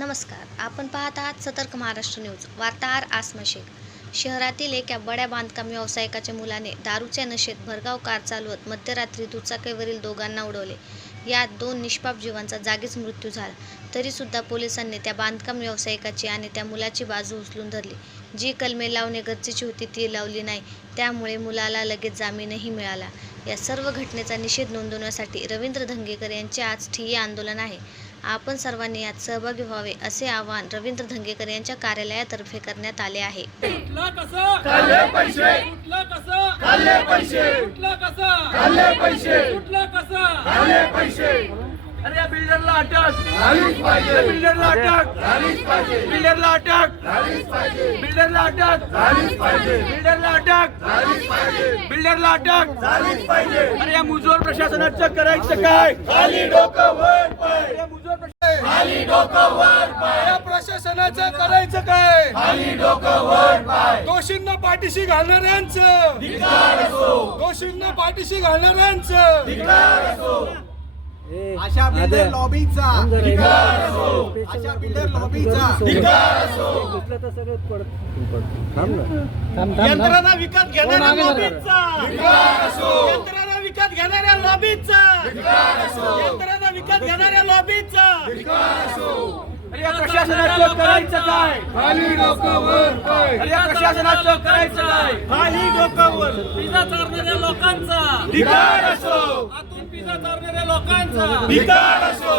नमस्कार. आपण पाहत आहात सतर्क महाराष्ट्र न्यूज. वार्ताहर आसमा शेख. शहरातील एका बड्या बांधकाम व्यावसायिकाच्या मुलाने दारूच्या नशेत भरगाव कार चालवत मध्यरात्री दुचाकीवरील दोघांना उडवले. यात दोन निष्पाप जीवांचा जागीच मृत्यू झाला. तरीसुद्धा पोलिसांनी त्या बांधकाम व्यावसायिकाची आणि त्या मुलाची बाजू उचलून धरली. जी कलमे लावणे गरजेची होती ती लावली नाही. त्यामुळे मुलाला लगेच जामीनही मिळाला. या सर्व घटनेचा निषेध नोंदवण्यासाठी रवींद्र धंगेकर यांचे आज ठिय्या आंदोलन आहे. आपण सर्वांनी यात सहभागी व्हावे असे आवाहन रवींद्र धंगेकर यांच्या कार्यालयातर्फे करण्यात आले आहे. कुठला कसं? खाल्ले पैसे. कुठला कसं? खाल्ले पैसे. कुठला कसं? खाल्ले पैसे. कुठला कसं? खाल्ले पैसे. अरे या बिल्डरला अटक. झालीच पाहिजे. बिल्डरला अटक. झालीच पाहिजे. बिल्डरला अटक. झालीच पाहिजे. बिल्डरला अटक. झालीच पाहिजे. बिल्डरला अटक. झालीच पाहिजे. बिल्डरला अटक. झालीच पाहिजे. अरे या मुजोर प्रशासनाचं करायचं काय? खाली डोकं वर पाय या मुजोर प्रशासन खाली डोकं वर पाय. या प्रशासनाचं करायचं काय? खाली डोकं वर पाय. दोषींना पाठीशी घालणाऱ्यांचं. धिक्कार असो. दोषींना पाठीशी घालणाऱ्यांचं. धिक्कार असो. अशा बिल्डर लॉबीचा. अशा बिल्डर लॉबीचा. यंत्रणा विकत घेणाऱ्या लॉबीचा. यंत्रणा विकत घेणाऱ्या लॉबीचा. यंत्रणा विकत घेणाऱ्या लॉबीचा. धिक्कार असो अरे या प्रशासनाचं करायचं काय? खाली डोकं वर पाय. अरे या प्रशासनाचं करायचं काय? खाली डोकावर पिझ्झा चारणाऱ्या लोकांचा. धिक्कार असो आतून चारणाऱ्या लोकांचा. धिक्कार असो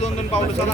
दोन दोन पावलं चला.